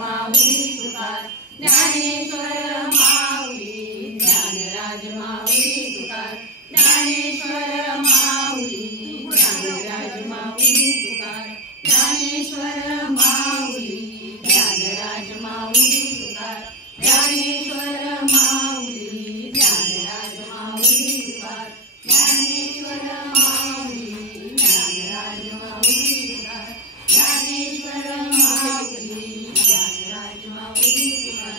माऊली तुकार, ज्ञानेश्वर माऊली ज्ञानराज माऊली तुकार, ज्ञानेश्वर माऊली ज्ञानराज माऊली तुकार, ज्ञानेश्वर माऊली ज्ञानराज माऊली तुकार, ज्ञानेश्वर माऊली ज्ञानराज माऊली तुकार, ज्ञानेश्वर माऊली ज्ञानराज माऊली तुकार, ज्ञानेश्वर माऊली ज्ञानराज माऊली तुकार,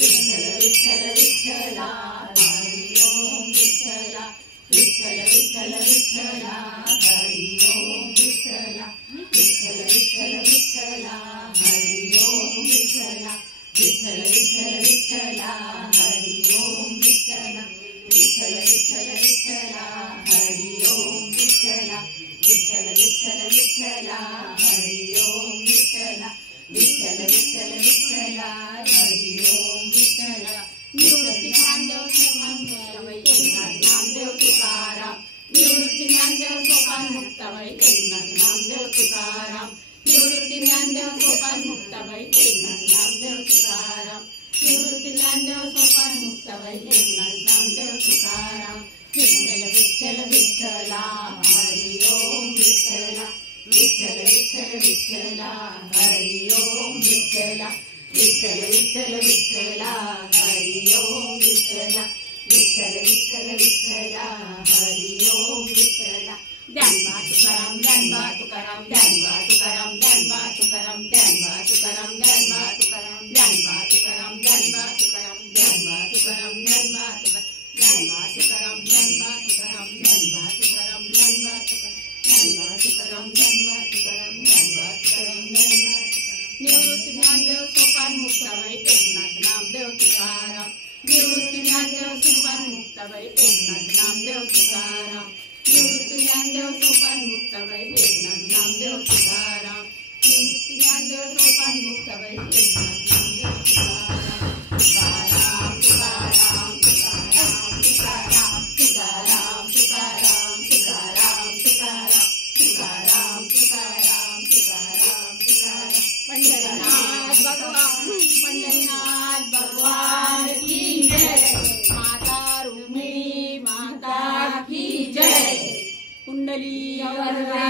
विठ्ठल विठ्ठल विठ्ठला हरी ओम विठ्ठला, विठ्ठल विठ्ठल विठ्ठला हरी ओम विठ्ठला, विठ्ठल विठ्ठल विठ्ठला हरी ओम विठ्ठला, विठ्ठल विठ्ठल विठ्ठला हरी ओम विठ्ठला, विठ्ठल विठ्ठल विठ्ठला हरी ओम विठ्ठला, विठ्ठल विठ्ठल विठ्ठला हरी ओम विठ्ठला, विठ्ठल विठ्ठल विठ्ठला हरी ओम विठ्ठला. निवृत्ती ज्ञानदेव सोपान मुक्ताबाई एकनाथ नामदेव तुकाराम, निवृत्ती ज्ञानदेव सोपान मुक्ताबाई एकनाथ नामदेव तुकाराम, निवृत्ती ज्ञानदेव सोपान मुक्ताबाई एकनाथ नामदेव तुकाराम, निवृत्ती ज्ञानदेव सोपान मुक्ताबाई एकनाथ नामदेव तुकाराम. विठ्ठल विठ्ठल विठ्ठला हरी ओम विठ्ठला, विठ्ठल विठ्ठल विठ्ठला हरी ओम विठ्ठला, विठ्ठल विठ्ठल विठ्ठला हरी ओम विठ्ठला, विठ्ठल विठ्ठल विठ्ठला हरी ओम विठ्ठला. ज्ञानबा तुकाराम ज्ञानबा तुकाराम ज्ञानबा तुकाराम ज्ञानबा तुकाराम ज्ञानबा तुकाराम ज्ञानबा तुकाराम ज्ञानबा तुकाराम ज्ञानबा तुकाराम ज्ञानबा तुकाराम ज्ञानबा तुकाराम ज्ञानबा तुकाराम ज्ञानबा तुकाराम ज्ञानबा तुकाराम ज्ञानबा तुकाराम ज्ञानबा तुकाराम ज्ञानबा तुकाराम ज्ञानबा तुकाराम ज्ञानबा तुकाराम. निवृत्ती ज्ञानदेव सोपान मुक्ताबाई एकनाथ नामदेव तुकाराम, निवृत्ती ज्ञानदेव सोपान मुक्ताबाई एकनाथ नामदेव तुकाराम, निवृत्ती ज्ञानदेव सोपान मुक्ताबाई एकनाथ नामदेव तुकाराम, निवृत्ती ज्ञानदेव सोपान मुक्ताबाई एकनाथ नामदेव तुकाराम. तुकाराम तुकाराम तुकाराम तुकाराम तुकाराम तुकाराम तुकाराम तुकाराम तुकाराम तुकाराम तुकाराम तुकाराम. पंढरीनाथ भगवान की जय, माता रुक्मिणी माता की जय. कुंडली वरदा